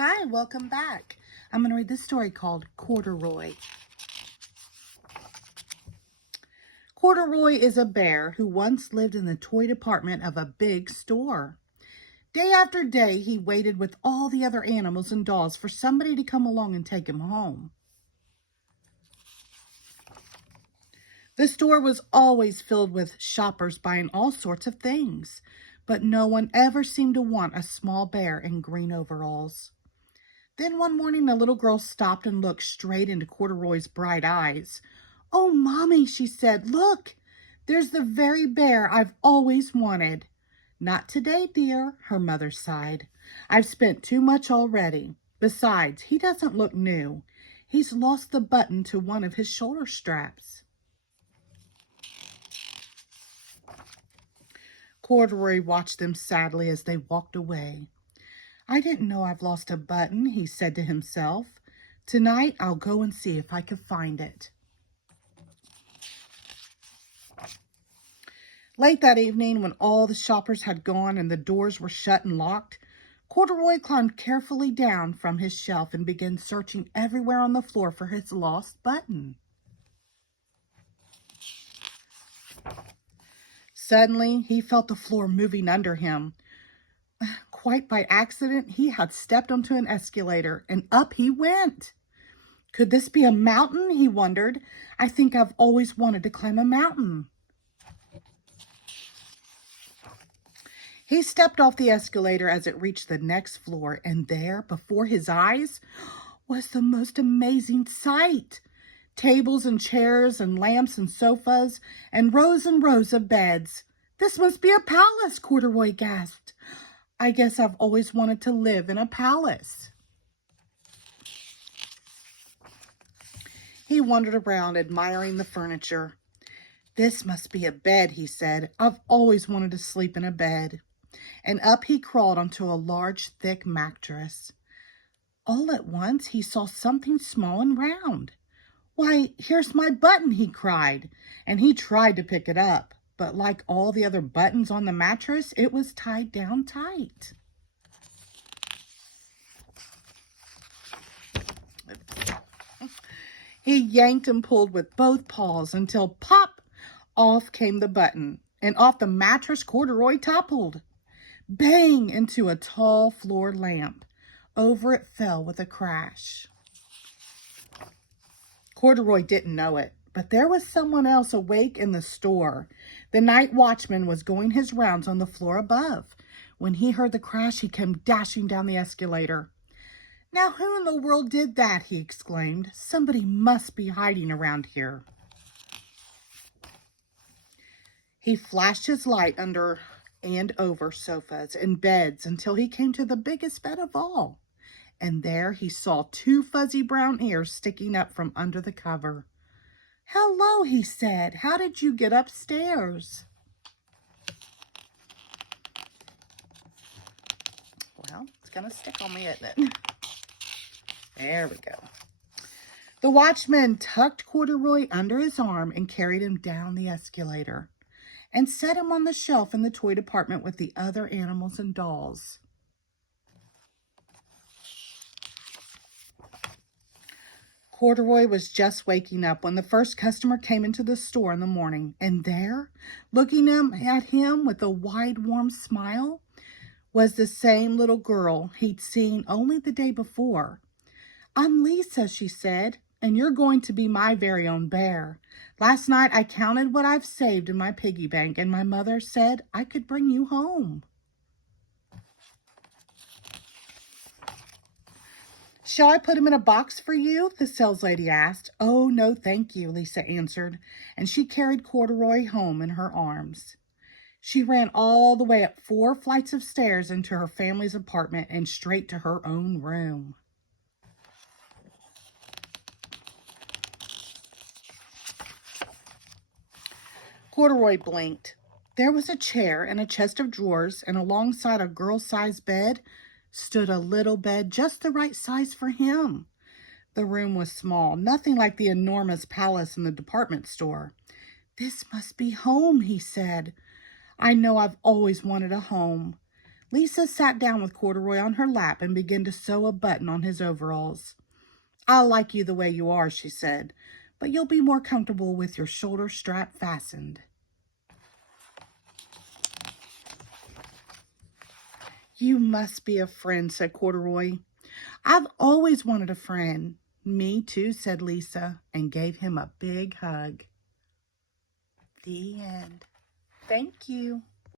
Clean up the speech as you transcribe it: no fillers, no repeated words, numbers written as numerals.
Hi, welcome back. I'm going to read this story called Corduroy. Corduroy is a bear who once lived in the toy department of a big store. Day after day, he waited with all the other animals and dolls for somebody to come along and take him home. The store was always filled with shoppers buying all sorts of things, but no one ever seemed to want a small bear in green overalls. Then one morning, the little girl stopped and looked straight into Corduroy's bright eyes. "Oh, Mommy," she said, "look, there's the very bear I've always wanted." "Not today, dear," her mother sighed. "I've spent too much already. Besides, he doesn't look new. He's lost the button to one of his shoulder straps." Corduroy watched them sadly as they walked away. "I didn't know I've lost a button," he said to himself. "Tonight I'll go and see if I can find it." Late that evening, when all the shoppers had gone and the doors were shut and locked, Corduroy climbed carefully down from his shelf and began searching everywhere on the floor for his lost button. Suddenly, he felt the floor moving under him. Quite by accident, he had stepped onto an escalator, and up he went. Could this be a mountain, he wondered. "I think I've always wanted to climb a mountain." He stepped off the escalator as it reached the next floor, and there, before his eyes, was the most amazing sight. Tables and chairs and lamps and sofas and rows of beds. "This must be a palace," Corduroy gasped. "I guess I've always wanted to live in a palace." He wandered around, admiring the furniture. "This must be a bed," he said. "I've always wanted to sleep in a bed." And up he crawled onto a large, thick mattress. All at once, he saw something small and round. "Why, here's my button," he cried, and he tried to pick it up. But like all the other buttons on the mattress, it was tied down tight. He yanked and pulled with both paws until pop, off came the button, and off the mattress Corduroy toppled. Bang into a tall floor lamp. Over it fell with a crash. Corduroy didn't know it, but there was someone else awake in the store. The night watchman was going his rounds on the floor above. When he heard the crash, he came dashing down the escalator. "Now, who in the world did that?" he exclaimed. "Somebody must be hiding around here." He flashed his light under and over sofas and beds until he came to the biggest bed of all. And there he saw two fuzzy brown ears sticking up from under the cover. "Hello," he said. "How did you get upstairs?" Well, it's going to stick on me, isn't it? There we go. The watchman tucked Corduroy under his arm and carried him down the escalator and set him on the shelf in the toy department with the other animals and dolls. Corduroy was just waking up when the first customer came into the store in the morning, and there, looking at him with a wide, warm smile, was the same little girl he'd seen only the day before. "I'm Lisa," she said, "and you're going to be my very own bear. Last night I counted what I've saved in my piggy bank, and my mother said I could bring you home." "Shall I put him in a box for you?" the saleslady asked. "Oh, no, thank you," Lisa answered, and she carried Corduroy home in her arms. She ran all the way up 4 flights of stairs into her family's apartment and straight to her own room. Corduroy blinked. There was a chair and a chest of drawers, and alongside a girl-sized bed stood a little bed just the right size for him. The room was small, nothing like the enormous palace in the department store. "This must be home," he said. "I know I've always wanted a home." Lisa sat down with Corduroy on her lap and began to sew a button on his overalls. "I like you the way you are," she said, "but you'll be more comfortable with your shoulder strap fastened." "You must be a friend," said Corduroy. "I've always wanted a friend." "Me too," said Lisa, and gave him a big hug. The end. Thank you.